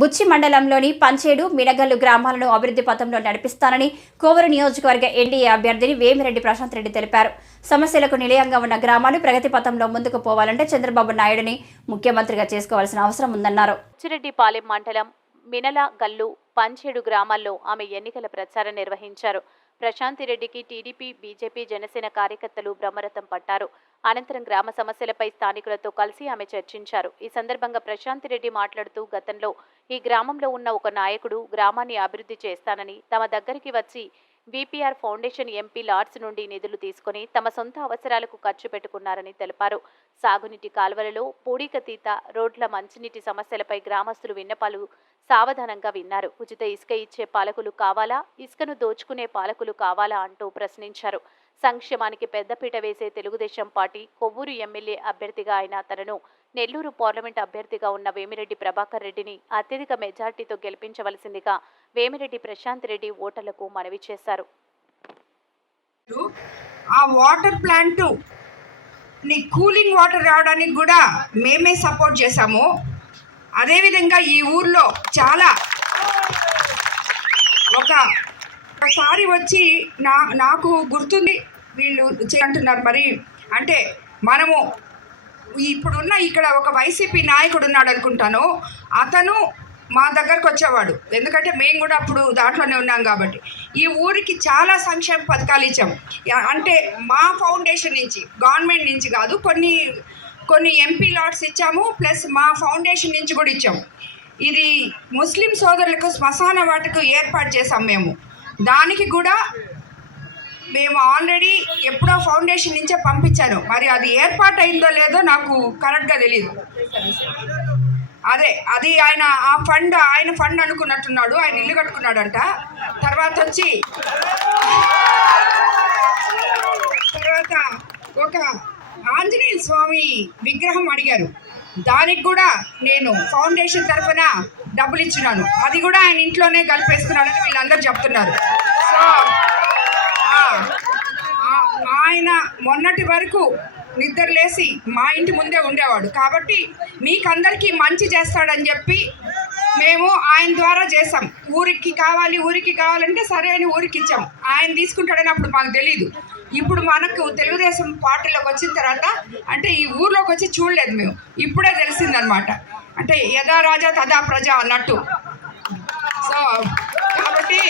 బుచ్చి మండలంలోని పంచేడు మినగల్లు గ్రామాలను అభివృద్ధి పథంలో నడిపిస్తానని కోవూరు నియోజకవర్గ ఎన్డీఏ అభ్యర్థిని వేమిరెడ్డి ప్రశాంత్ రెడ్డి తెలిపారు. సమస్యలకు నిలయంగా ఉన్న గ్రామాలు ప్రగతి పథంలో ముందుకు పోవాలంటే చంద్రబాబు నాయుడుని ముఖ్యమంత్రిగా చేసుకోవాల్సిన అవసరం ఉందన్నారు. బుచ్చిరెడ్డిపాలెం మండలం మినలగల్లు పంచేడు గ్రామాల్లో ఆమె ఎన్నికల ప్రచారం నిర్వహించారు. ప్రశాంతిరెడ్డికి టీడీపీ, బీజేపీ, జనసేన కార్యకర్తలు బ్రహ్మరథం పట్టారు. అనంతరం గ్రామ సమస్యలపై స్థానికులతో కలిసి ఆమె చర్చించారు. ఈ సందర్భంగా ప్రశాంతిరెడ్డి మాట్లాడుతూ గతంలో ఈ గ్రామంలో ఉన్న ఒక నాయకుడు గ్రామాన్ని అభివృద్ధి చేస్తానని తమ దగ్గరికి వచ్చి వీపీఆర్ ఫౌండేషన్ ఎంపీ లాడ్స్ నుండి నిధులు తీసుకుని తమ సొంత అవసరాలకు ఖర్చు పెట్టుకున్నారని తెలిపారు. సాగునీటి కాల్వలలో పూడికతీత రోడ్ల మంచినీటి సమస్యలపై గ్రామస్తులు విన్నపాలు సావధానంగా విన్నారు. ఉచిత ఇసుక ఇచ్చే పాలకులు కావాలా, ఇసుకను దోచుకునే పాలకులు కావాలా అంటూ ప్రశ్నించారు. సంక్షేమానికి పెద్దపీట వేసే తెలుగుదేశం పార్టీ కొవ్వూరు ఎమ్మెల్యే అభ్యర్థిగా అయిన తనను నెల్లూరు పార్లమెంట్ అభ్యర్థిగా ఉన్న వేమిరెడ్డి ప్రభాకర్ రెడ్డిని అత్యధిక మెజార్టీతో గెలిపించవలసిందిగా వేమిరెడ్డి ప్రశాంత్ రెడ్డి ఓటర్లకు మనవి చేశారు. ఆ వాటర్ ప్లాంట్ కూలింగ్ వాటర్ రావడానికి కూడా మేమే సపోర్ట్ చేశాము. అదేవిధంగా ఈ ఊర్లో చాలా ఒకసారి వచ్చి నాకు గుర్తుంది, వీళ్ళు అంటున్నారు మరి అంటే మనము ఇప్పుడున్న ఇక్కడ ఒక వైసీపీ నాయకుడు ఉన్నాడు అనుకుంటాను, అతను మా దగ్గరకు వచ్చేవాడు. ఎందుకంటే మేము కూడా అప్పుడు దాంట్లోనే ఉన్నాం కాబట్టి. ఈ ఊరికి చాలా సంక్షేమ పథకాలు ఇచ్చాం. అంటే మా ఫౌండేషన్ నుంచి, గవర్నమెంట్ నుంచి కాదు, కొన్ని ఎంపీ లాట్స్ ఇచ్చాము, ప్లస్ మా ఫౌండేషన్ నుంచి కూడా ఇచ్చాము. ఇది ముస్లిం సోదరులకు శ్మశాన వాటికి ఏర్పాటు చేసాం మేము. దానికి కూడా మేము ఆల్రెడీ ఎప్పుడో ఫౌండేషన్ నుంచే పంపించాను. మరి అది ఏర్పాటు అయిందో లేదో నాకు కరెక్ట్గా తెలియదు. అది ఆయన ఫండ్ అనుకున్నట్టున్నాడు. ఆయన ఇల్లు కట్టుకున్నాడంట. తర్వాత ఒక ఆంజనేయ స్వామి విగ్రహం అడిగారు. దానికి కూడా నేను ఫౌండేషన్ తరఫున డబ్బులు ఇచ్చినాను. అది కూడా ఆయన ఇంట్లోనే కలిపేస్తున్నాడని వీళ్ళందరూ చెప్తున్నారు. సో ఆయన మొన్నటి వరకు నిద్రలేసి మా ఇంటి ముందే ఉండేవాడు. కాబట్టి మీకందరికీ మంచి చేస్తాడని చెప్పి మేము ఆయన ద్వారా చేసాం. ఊరికి కావాలంటే సరే అని ఊరికి ఇచ్చాం. ఆయన తీసుకుంటాడని అప్పుడు మాకు తెలీదు. ఇప్పుడు మనకు తెలుగుదేశం పార్టీలోకి వచ్చిన తర్వాత అంటే ఈ ఊర్లోకి వచ్చి చూడలేదు మేము, ఇప్పుడే తెలిసిందనమాట. అంటే యథా రాజా తదా ప్రజ అన్నట్టు. సో కాబట్టి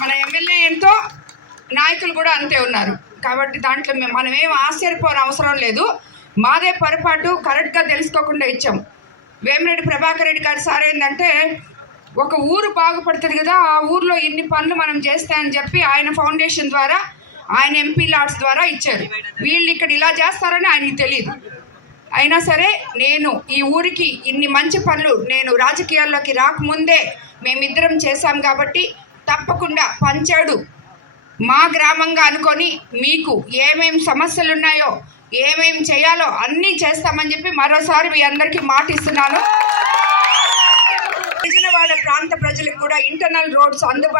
మన ఎమ్మెల్యే ఎంతో, నాయకులు కూడా అంతే ఉన్నారు. కాబట్టి దాంట్లో మనం ఏం ఆశ్చర్యపోని అవసరం లేదు. మాదే పొరపాటు, కరెక్ట్గా తెలుసుకోకుండా ఇచ్చాం. వేమిరెడ్డి ప్రభాకర్ రెడ్డి గారు సార్ ఏంటంటే ఒక ఊరు బాగుపడుతుంది కదా, ఆ ఊర్లో ఇన్ని పనులు మనం చేస్తాయని చెప్పి ఆయన ఫౌండేషన్ ద్వారా, ఆయన ఎంపీ లాట్స్ ద్వారా ఇచ్చారు. వీళ్ళు ఇక్కడ ఇలా చేస్తారని ఆయనకి తెలియదు. అయినా సరే నేను ఈ ఊరికి ఇన్ని మంచి పనులు నేను రాజకీయాల్లోకి రాకముందే మేమిద్దరం చేశాం. కాబట్టి తప్పకుండా పంచాడు మా గ్రామంగా అనుకొని మీకు ఏమేం సమస్యలు ఉన్నాయో, ఏమేం చేయాలో అన్నీ చేస్తామని చెప్పి మరోసారి మీ అందరికీ మాట ఇస్తున్నాను. గిరిజనవాడ ప్రాంత ప్రజలకు కూడా ఇంటర్నల్ రోడ్స్ అందుబాటు